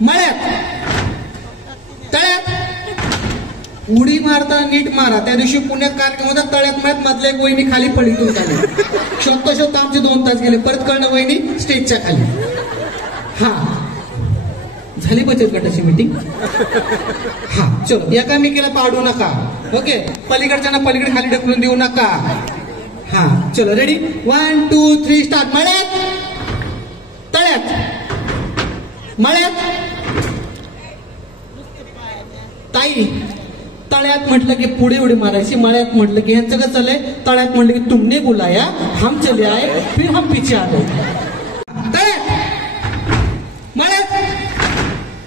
मळ्यात, तळ्यात. उडी मारता नीट मारा. त्या दिवशी पुण्यात कार्यक्रम होता, तळ्यात मळ्यात मधल्या एक वहिनी खाली पडली तुमच्याने. शोधता आमचे 2 तास गेले. परत कळणं वहिनी स्टेजच्या खाली. हा झाली बचत गटाची मीटिंग. हा चलो, एकामेकीला पाडू नका. ओके, पलीकडच्या पलीकडे खाली ढकलून देऊ नका. हा चलो रेडी 1 2 3 स्टार्ट. मळ्यात, तळ्यात, मळ्यात. ताई तळ्यात म्हटलं की पुढे उडी मारायची, मळ्यात म्हटलं की ह्यांचं कसं चाललंय, तळ्यात म्हटलं की तुमने बुलाया हम चले आए फिर हम पीछे आ गए. तळ्यात, मळ्यात,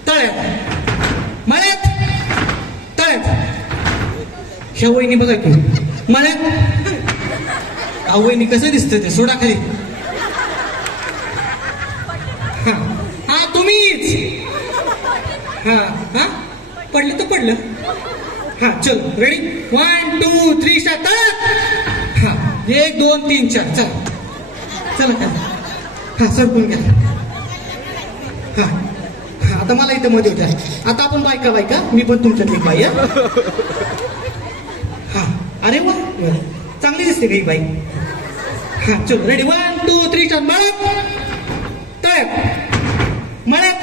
तळ्यात, मळ्यात, तळ्यात. ह्या वहिनी बघा की मळ्यात. वहिनी कसं दिसतं ते, सोडा खाली. हा तुम्हीच. हा हा पडलं तर पडलं. हा चल रेडी 1 2 3 स्टार्ट. हा 1 2 3 4 चला चला. हा सरकून घ्या. हा हा आता मला इथं मध्ये होत्या. आता आपण बायका, मी पण तुमच्यातली बाई. हा अरे वा चांगली दिसते का ही बाई. हा चल रेडी 1 2 3 स्टार्ट. मळ्यात, तळ्यात, मळ्यात,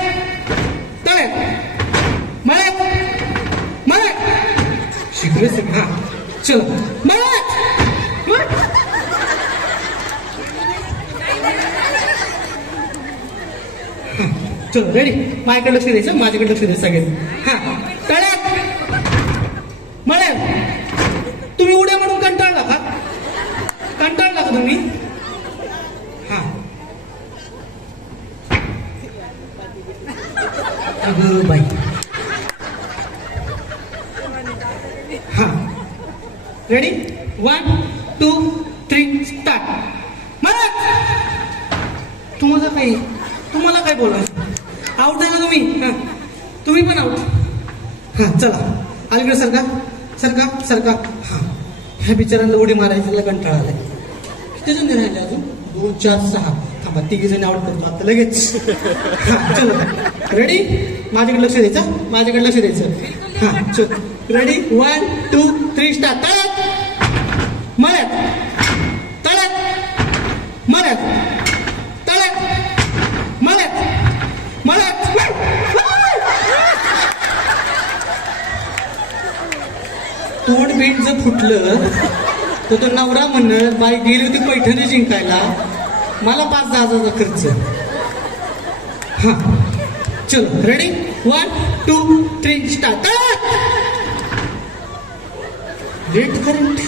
तळ्यात, मळ्यात, मळ्यात. शिकले. हा चलो मळ्यात. चलो रेडी. माझ्याकडे लक्ष द्यायचं, माझ्याकडे लक्ष द्यायचं सगळे. हा तळ्यात, मळ्यात. तुम्ही उड्या म्हणून कंटाळला का? कंटाळला का तुम्ही? हा अगं बाई. हा रेडी 1 2 3 स्टार्ट. मळ्यात. तुम्हाला काय बोला, आउट झाला तुम्ही. हा तुम्ही पण आउट. हा चला अलीकडे सरका सरका सरका. हा ह्या बिचारांना उडी मारायला कंटाळा आलाय. किती जण राहिले अजून? 2 4 6. थांबा 3 जण आउट करतो आता लगेच. हा चलो रेडी. माझ्याकडे लक्ष द्यायचं, माझ्याकडे लक्ष द्यायचं. हा चल रेडी 1 2 3 स्टार्ट. तळ्यात, मळ्यात, तळ्यात, मळ्यात, तळ्यात, मळ्यात, मळ्यात. तोंड बीट जर फुटलं तर तो नवरा म्हणणार बाई गेली होती पैठणी जिंकायला, मला 5-10 हजाराचा खर्च. हा चलो रेडी 1 2 3 स्टार्ट. Red current.